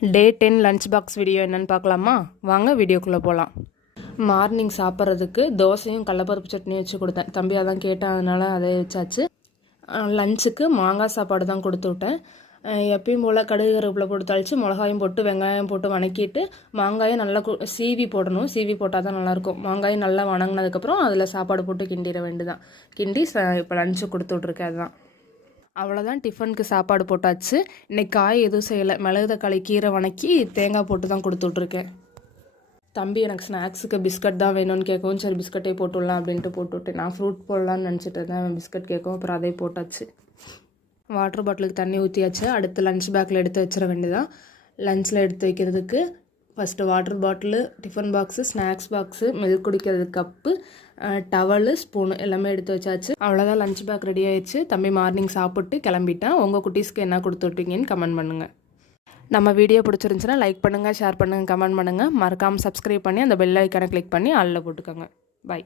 டே 10 lunch box video என்னென்னு பார்க்கலாமா? வாங்க வீடியோக்குள்ளே போகலாம். மார்னிங் சாப்பிட்றதுக்கு தோசையும் கடலப்பருப்பு சட்னியும் வச்சு கொடுத்தேன். தம்பி அதான் கேட்டேன், அதனால் அதை வச்சாச்சு. லஞ்சுக்கு மாங்காய் சாப்பாடு தான் கொடுத்து விட்டேன். எப்பயும் போல் கடுகு கருவேப்பிலை போட்டு தாளித்து மிளகாயும் போட்டு வெங்காயம் போட்டு வணக்கிட்டு மாங்காயை நல்லா சீவி போடணும். சீவி போட்டால் தான் நல்லாயிருக்கும். மாங்காயும் நல்லா வணங்கினதுக்கப்புறம் அதில் சாப்பாடு போட்டு கிண்டிட வேண்டியதான். கிண்டி இப்போ லஞ்சு கொடுத்து விட்ருக்கேன். அதுதான் அவ்வளோதான். டிஃபனுக்கு சாப்பாடு போட்டாச்சு. இன்றைக்கி காய் எதுவும் செய்யலை. மிளகு தக்காளி கீரை வணக்கி தேங்காய் போட்டு தான் கொடுத்து விட்ருக்கேன். தம்பி எனக்கு ஸ்நாக்ஸுக்கு பிஸ்கட் தான் வேணும்னு கேட்கவும் சரி பிஸ்கட்டே போட்டுடலாம் அப்படின்ட்டு போட்டுவிட்டேன். நான் ஃப்ரூட் போடலான்னு நினச்சிட்டு இருந்தேன். பிஸ்கட் கேட்கவும் அப்புறம் அதே போட்டாச்சு. வாட்டர் பாட்டிலுக்கு தண்ணி ஊற்றியாச்சு. அடுத்து லஞ்ச் பேக்கில் எடுத்து வச்சிட வேண்டியதான். லஞ்சில் எடுத்து வைக்கிறதுக்கு first water bottle, tiffin box, snacks box, milk குடிக்கிறதுக்கு கப்பு, டவலு, ஸ்பூனு எல்லாமே எடுத்து வச்சாச்சு. அவ்வளோதான். லஞ்ச் பேக் ரெடி ஆயிடுச்சு. தம்பி மார்னிங் சாப்பிட்டு கிளம்பிட்டேன். உங்கள் குட்டீஸ்க்கு என்ன கொடுத்து விட்டீங்கன்னு கமெண்ட் பண்ணுங்கள். நம்ம வீடியோ பிடிச்சிருந்துச்சுன்னா லைக் பண்ணுங்கள், ஷேர் பண்ணுங்கள், கமெண்ட் பண்ணுங்கள். மறக்காமல் சப்ஸ்கிரைப் பண்ணி அந்த பெல் ஐக்கானை கிளிக் பண்ணி ஆளில் போட்டுக்கோங்க. பை.